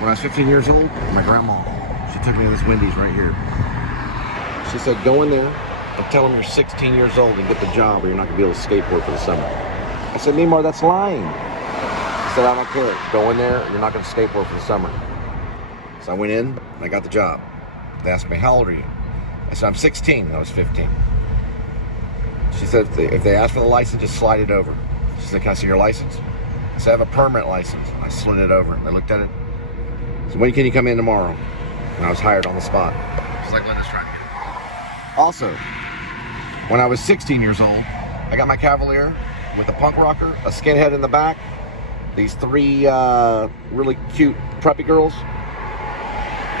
when I was 15 years old, my grandma, she took me to this Wendy's right here. She said, go in there and tell them you're 16 years old and get the job or you're not going to be able to skateboard for the summer. I said, Mimar, that's lying. She said, I don't care. Go in there, you're not going to skateboard for the summer. So I went in and I got the job. They asked me, how old are you? I said, I'm 16 and I was 15. She said, if they ask for the license, just slide it over. She said, can I see your license? I said, I have a permanent license. I slid it over. I looked at it. I said, when can you come in tomorrow? And I was hired on the spot. She's like, Linda's trying to get it. Also, when I was 16 years old, I got my Cavalier with a punk rocker, a skinhead in the back, these three really cute preppy girls,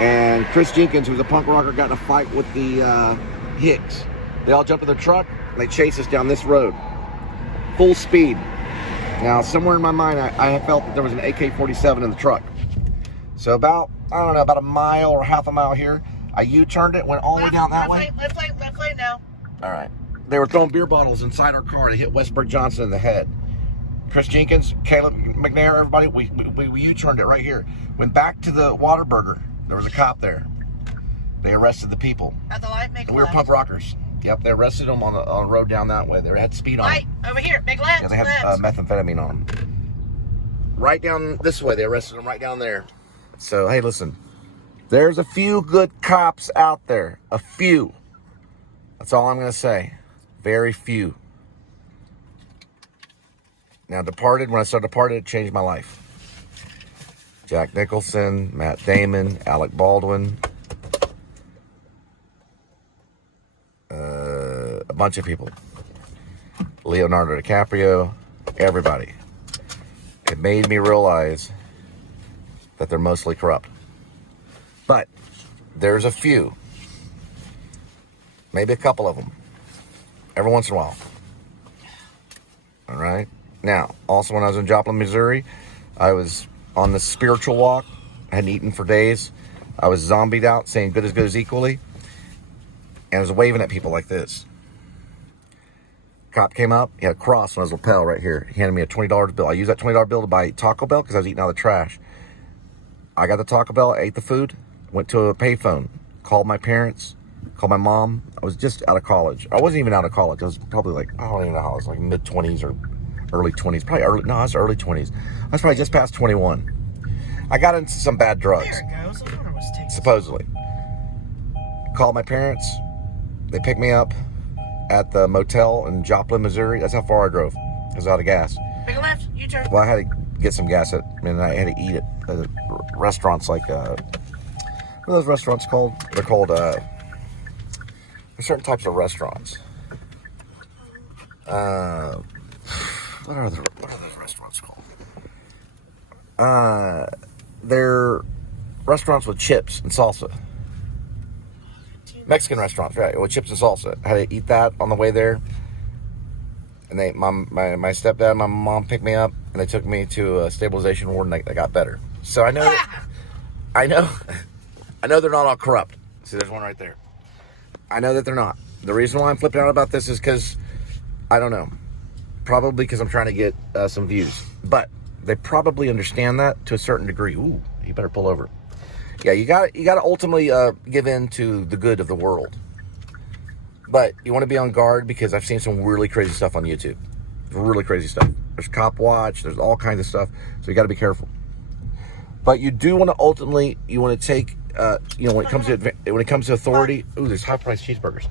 and Chris Jenkins, who was a punk rocker, got in a fight with the Hicks. They all jumped in their truck, and they chased us down this road, full speed. Now, somewhere in my mind, I felt that there was an AK-47 in the truck. So about, I don't know, about a mile or half a mile here, I U-turned it, went all the way down that way. Left lane now. All right. They were throwing beer bottles inside our car to hit Westbrook Johnson in the head. Chris Jenkins, Caleb McNair, everybody, we U-turned it right here. Went back to the Whataburger. There was a cop there. They arrested the people. At the light, make a We were left. punk rockers. Yep, they arrested them on the road down that way. They had speed on Light, them. over here, make left. Yeah, they had methamphetamine on them. Right down this way, they arrested them right down there. So, hey, listen. There's a few good cops out there. A few. That's all I'm going to say. Very few. Now, Departed, when I saw Departed, it changed my life. Jack Nicholson, Matt Damon, Alec Baldwin. A bunch of people. Leonardo DiCaprio. Everybody. It made me realize that they're mostly corrupt. But there's a few. Maybe a couple of them. Every once in a while. All right? Now, also when I was in Joplin, Missouri, I was on the spiritual walk. I hadn't eaten for days. I was zombied out, saying good as equally. And I was waving at people like this. Cop came up. He had a cross on his lapel right here. He handed me a $20 bill. I used that $20 bill to buy Taco Bell because I was eating out of the trash. I got the Taco Bell, ate the food, went to a payphone, called my parents, called my mom. I was just out of college. I wasn't even out of college. I was probably like, I don't even know how. I was like mid-20s or early 20s. Probably early, no, I was early 20s. I was probably just past 21. I got into some bad drugs. There it goes. I thought it was taking Supposedly. Called my parents. They picked me up at the motel in Joplin, Missouri. That's how far I drove. I was out of gas. Make a left, U-turn. Well, I had to get some gas and I had to eat it. Restaurants like, what are those restaurants called? They're called, there's certain types of restaurants. What are those restaurants called? They're restaurants with chips and salsa. Mexican restaurants, right, with chips and salsa. I had to eat that on the way there. And my stepdad and my mom picked me up, and they took me to a stabilization ward, and I got better. So I know, I know they're not all corrupt. See, there's one right there. I know that they're not. The reason why I'm flipping out about this is because, I don't know, probably because I'm trying to get some views. But they probably understand that to a certain degree. Ooh, you better pull over. Yeah, you got to ultimately give in to the good of the world. But you want to be on guard because I've seen some really crazy stuff on YouTube. Really crazy stuff. There's cop watch. There's all kinds of stuff. So you got to be careful. But you do want to ultimately, you want to take, when it comes to authority. Ooh, there's high-priced cheeseburgers.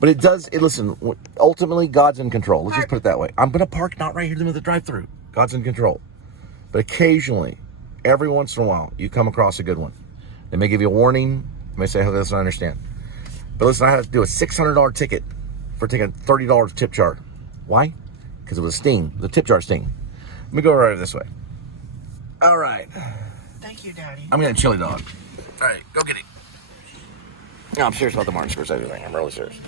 But listen, ultimately, God's in control. Let's just put it that way. I'm going to park not right here in the middle of the drive-thru. God's in control. But occasionally, every once in a while, you come across a good one. They may give you a warning. They may say, hey, listen, I understand. But listen, I had to do a $600 ticket for taking $30 tip jar. Why? Because it was a sting. The tip jar sting. Let me go right over this way. All right. Thank you, Daddy. I'm getting a chili dog. All right, go get it. No, I'm serious about the Martin Scorsese thing. I'm really serious.